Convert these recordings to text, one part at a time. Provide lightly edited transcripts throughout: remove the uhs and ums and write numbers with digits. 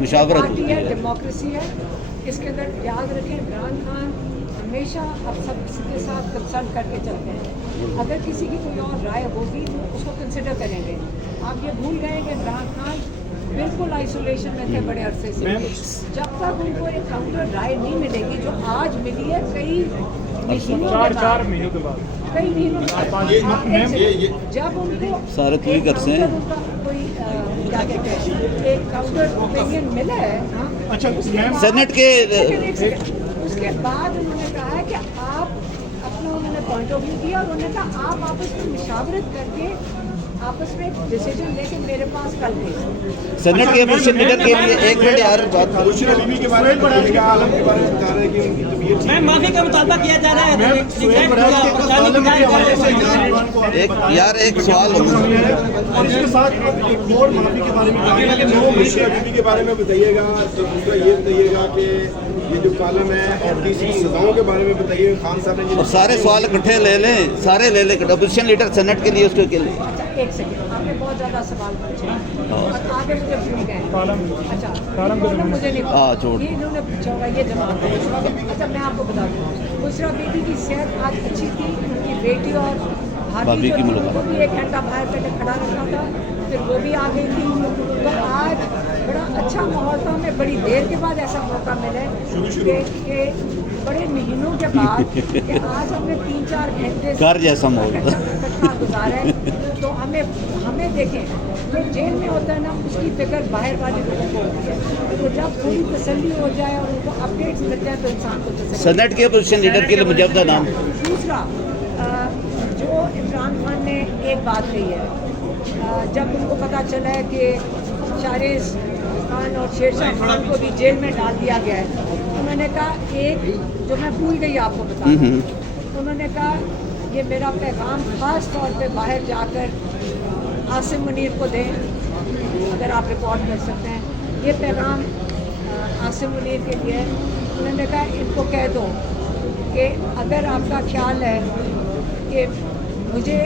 مشاورت پارٹی ہوتی ہے، ہے. ڈیموکریسی ہے. اس کے اندر یاد رکھیں عمران خان ہمیشہ اب سب کے ساتھ کنسلٹ کر کے چلتے ہیں. اگر کسی کی کوئی اور رائے ہوگی تو اس کو کنسیڈر کریں گے. آپ یہ بھول گئے کہ عمران خان بالکل آئسولیشن میں تھے بڑے عرصے سے. جب تک ان کو ایک کاؤنٹر رائے نہیں ملے گی جو آج ملی ہے کئی مہینوں کے بعد جب ان کو سارے تو ہی کر سے ہیں. کوئی کیا کہتے ہیں ایک کاؤنٹر اوپینین ملا ہے سینٹ کے اس کے بعد انہوں نے کہا ہے کہ آپ اپنا انہوں نے پوائنٹ آف ویو دیا اور انہوں نے کہا آپ آپس میں مشاورت کر کے آپس میں ڈیسیجن لے کے میرے پاس کل بھیج. سینٹ کے اپوزیشن لیڈر کے لیے ایک منٹ یار بات بشرا بیوی کے بارے میں عالم کے بارے میں بتا رہے ہیں کہ ان کی طبیعت میں معافی کا مطالبہ کیا جا رہا ہے. ایک یار ایک سوال اور اس کے ساتھ ایک اور معافی کے بارے میں کہا کہ بشرا بیوی کے بارے میں بتائیے گا. دوسرا یہ بتائیے گا کہ یہ جو کالم ہے اور تیسری سزاؤں کے بارے میں بتائیے. خان صاحب نے اور سارے سوال اکٹھے لے لیں, سارے لے لیں. اپوزیشن لیڈر سینٹ کے لیے اس کے لیے ایک سیکنڈ, آپ نے بہت زیادہ سوال پوچھے اور آگے مجھے بھول گئے. اچھا مجھے نہیں پتا یہ انہوں نے پوچھا ہوگا یہ جماعت ہے. اچھا میں آپ کو بتا دوں بشرا بیوی کی صحت آج اچھی تھی. ان کی بیٹی اور بھابھی کی وہ بھی 1 گھنٹہ باہر پہلے کھڑا رکھا تھا, پھر وہ بھی آ گئی تھی. تو آج بڑا اچھا ماحول تھا. ہمیں بڑی دیر کے بعد ایسا موقع ملا کہ بڑے مہینوں کے بعد کہ آج ہم نے 3-4 گھنٹے گھر جیسا ماحول اکٹھا گزارا ہے. تو ہمیں دیکھیں جو جیل میں ہوتا ہے نا اس کی فکر باہر والے لوگوں کو ہوتی ہے. تو جب تھوڑی تسلی ہو جائے اور ان کو اپڈیٹس مل جائے تو انسان کو تسلی. سینٹ کے اپوزیشن لیڈر کے لیے مجوزہ نام. دوسرا جو عمران خان نے ایک بات کہی ہے جب ان کو پتہ چلا ہے کہ شاہریز خان اور شیر شاہ خان کو بھی جیل میں ڈال دیا گیا ہے, انہوں نے کہا ایک جو میں بھول گئی آپ کو بتانا, انہوں نے کہا یہ میرا پیغام خاص طور پہ باہر جا کر عاصم منیر کو دیں, اگر آپ رپورٹ کر سکتے ہیں. یہ پیغام عاصم منیر کے لیے. انہوں نے کہا ان کو کہہ دو کہ اگر آپ کا خیال ہے کہ مجھے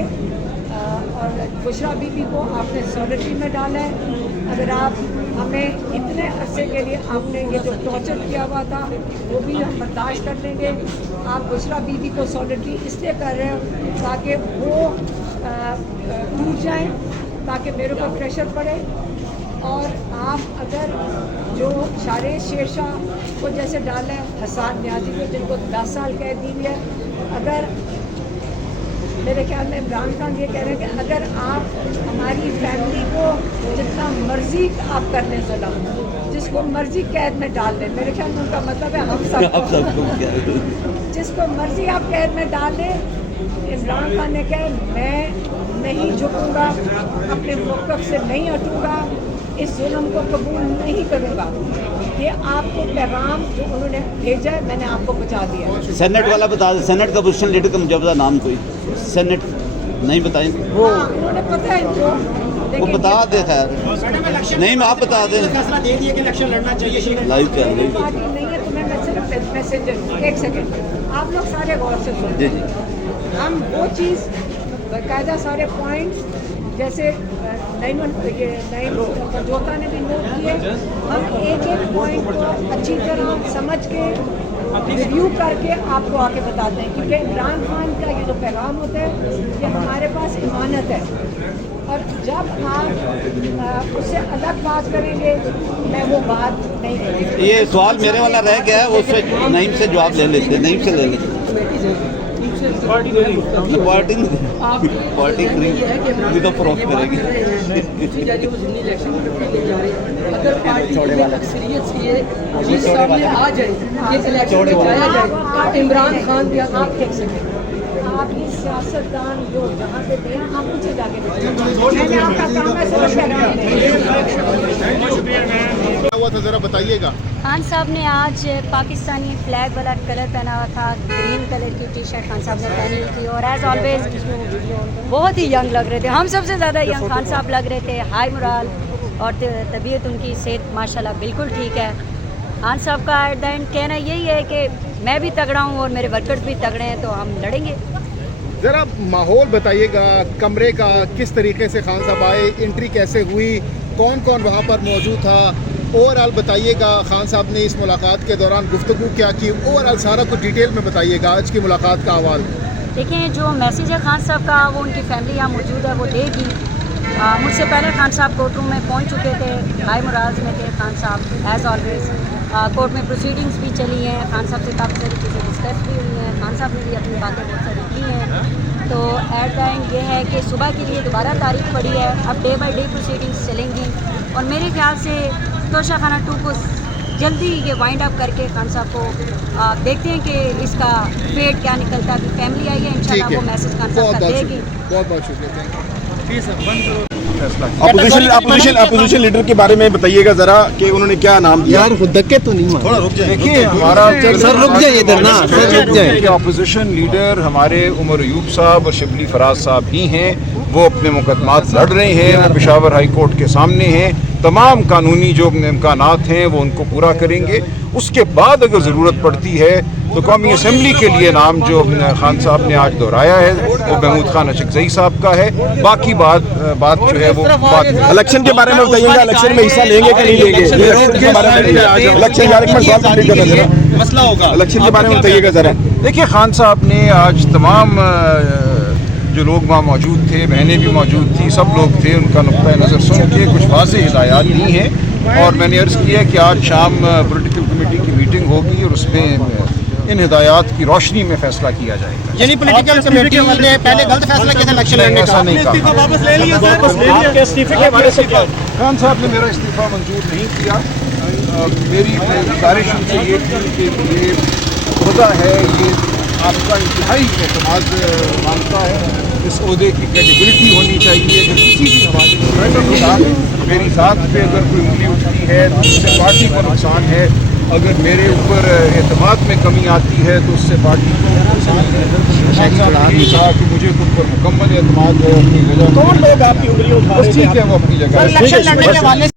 اور بشرا بیوی کو آپ نے سیکورٹی میں ڈالا ہے, اگر آپ ہمیں اتنے عرصے کے لیے آپ نے یہ جو ٹارچر کیا ہوا تھا وہ بھی ہم برداشت کر لیں گے. آپ بشرا بیوی کو سیکورٹی اس لیے کر رہے ہیں تاکہ وہ ٹوٹ جائیں, تاکہ میرے اوپر پریشر پڑے. اور آپ اگر جو شاہریز شیر شاہ کو جیسے ڈالا ہے, حسان نیازی کو جن کو 10 سال قید دی ہے, اگر میرے خیال میں عمران خان یہ کہہ رہے ہیں کہ اگر آپ ہماری فیملی کو جتنا مرضی آپ کر لیں ظلم, جس کو مرضی قید میں ڈال دیں, میرے خیال میں ان کا مطلب ہے ہم سب جس کو مرضی آپ قید میں ڈال دیں. عمران خان نے کہا میں نہیں جھکوں گا, اپنے موقف سے نہیں ہٹوں گا, اس ظلم کو قبول نہیں کروں گا. یہ آپ کو پیغام جو انہوں نے بھیجا ہے میں نے آپ کو پہنچا دیا. سینٹ والا بتا دیں, سینٹ کا اپوزیشن لیڈر کا مجوزہ نام کوئی سینٹ نہیں بتائیں وہ انہوں نے پتہ ہے ان کو, وہ بتا دے. خیر نہیں میں آپ بتا دیں. فیصلہ دے دیے کہ الیکشن لڑنا چاہیے. لائیو چل رہی پارٹی نہیں ہے تو میں صرف میسنجر. ایک سیکنڈ آپ لوگ سارے غور سے سنیں. جی جی ہم وہ چیز باقاعدہ سارے پوائنٹ جیسے جوتا نے بھی نوٹ کیے, ہم ایک پوائنٹ کو اچھی طرح سمجھ کے ریویو کر کے آپ کو آ کے بتاتے ہیں. کیونکہ عمران خان کا یہ جو پیغام ہوتا ہے یہ ہمارے پاس امانت ہے, اور جب آپ اس سے الگ بات کریں گے میں وہ بات نہیں کروں گی. یہ سوال میرے والا رہ گیا ہے, وہ اس سے نعیم سے جواب لے لیتے ہیں. نعیم سے لے لیتے پارٹی فری تو فروخت کرے گی. اگر پارٹی کی اکثریت سے یہ چیز سامنے آ جائے کہ الیکشن میں جایا جائے تو عمران خان بھی آپ دیکھ سکیں آپ یہ سیاستدان جو جہاں پہ تھے آپ مجھے جا کے میں نے آپ کا کام ہے صرف ہوا تھا ذرا بتائیے گا. خان صاحب نے آج پاکستانی فلیگ والا کلر پہنا ہوا تھا, گرین کلر کی ٹی شرٹ خان صاحب نے پہنی ہوئی تھی, اور ایز آلویز بہت ہی ینگ لگ رہے تھے. ہم سب سے زیادہ ینگ خان صاحب لگ رہے تھے. ہائی مورال اور طبیعت ان کی صحت ماشاءاللہ بالکل ٹھیک ہے. خان صاحب کا ایٹ دا اینڈ کہنا یہی ہے کہ میں بھی تگڑا ہوں اور میرے ورکرز بھی تگڑے ہیں, تو ہم لڑیں گے. ذرا ماحول بتائیے گا کمرے کا, کس طریقے سے خان صاحب آئے, انٹری کیسے ہوئی, کون کون وہاں پر موجود تھا؟ اوور آل بتائیے گا خان صاحب نے اس ملاقات کے دوران گفتگو کیا کی، اوور آل سارا کچھ ڈیٹیل میں بتائیے گا آج کی ملاقات کا احوال۔ دیکھیں جو میسیج ہے خان صاحب کا وہ ان کی فیملی یہاں موجود ہے وہ دے گی۔ مجھ سے پہلے خان صاحب کورٹ روم میں پہنچ چکے تھے، ہائی مراز میں تھے خان صاحب ایز آلویز۔ کورٹ میں پروسیڈنگس بھی چلی ہیں، خان صاحب سے کافی ساری چیزیں ڈسکس بھی ہوئی ہیں، خان صاحب نے بھی اپنی باتیں بہت ساری کی ہیں۔ تو ایٹ دا اینڈ یہ ہے کہ صبح کے لیے دوبارہ تاریخ پڑی ہے، اب ڈے بائی ڈے پروسیڈنگس چلیں گی اور میرے خیال سے توشہ خانہ 2 کو جلدی یہ وائنڈ اپ کر کے خان صاحب کو دیکھتے ہیں کہ اس کا فیٹ کیا نکلتا ہے۔ فیملی آئی ہے انشاءاللہ وہ میسج خان صاحب کا دے گی۔ بہت بہت شکریہ، اپوزیشن لیڈر کے بارے میں بتائیے گا ذرا کہ انہوں نے کیا نام دیا؟ یار دھکے تو نہیں تھوڑا رک جائیں، دیکھیے ہمارا سر رک جائیں ادھر نا، سر رک جائیں۔ اپوزیشن لیڈر ہمارے عمر ایوب صاحب اور شبلی فراز صاحب ہی ہیں، وہ اپنے مقدمات لڑ رہے ہیں، وہ پشاور ہائی کورٹ کے سامنے ہیں، تمام قانونی جو امکانات ہیں وہ ان کو پورا کریں گے۔ اس کے بعد اگر ضرورت پڑتی ہے تو قومی اسمبلی کے لیے نام جو خان صاحب نے آج دہرایا ہے وہ محمود خان اشکزئی صاحب کا ہے، باقی بات جو ہے وہ بات۔ الیکشن کے بارے میں بتائیے گا، الیکشن میں حصہ لیں گے کہ نہیں لیں گے؟ مسئلہ ہوگا، الیکشن کے بارے میں بتائیے گا ذرا۔ دیکھیے خان صاحب نے آج تمام جو لوگ وہاں موجود تھے، بہنیں بھی موجود تھیں، سب لوگ تھے، ان کا نقطۂ نظر سن کے کچھ واضح ہدایات دی ہیں اور میں نے عرض کیا کہ آج شام پولیٹیکل کمیٹی کی میٹنگ ہوگی اور اس میں ان ہدایات کی روشنی میں فیصلہ کیا جائے گا۔ یعنی پولیٹیکل کمیٹی نے پہلے غلط فیصلہ کیا تھا الیکشن لڑنے کا؟ ایسا نہیں کہا، واپس لے لیا سر، آپ کے استعفے کے بارے سے کیا؟ خان صاحب نے میرا استعفیٰ منظور نہیں کیا۔ میری گزارش ان سے یہ تھی کہ یہ عہدہ ہے، یہ آپ کا انتہائی اعتماد مانگتا ہے، اس عہدے کی کریڈیبلٹی ہونی چاہیے۔ اگر کسی بھی حوالے سے میری ذات پہ اگر کوئی انگلی اٹھتی ہے تو اس سے پارٹی کو نقصان ہے، اگر میرے اوپر اعتماد میں کمی آتی ہے تو اس سے پارٹی کو نقصان ہے۔ کہا کہ مجھے تم پر مکمل اعتماد ہے، اپنی جگہ کون لوگ آپ کی انگلی اٹھا رہے بس ٹھیک ہے، وہ اپنی جگہ الیکشن لڑنے کے حوالے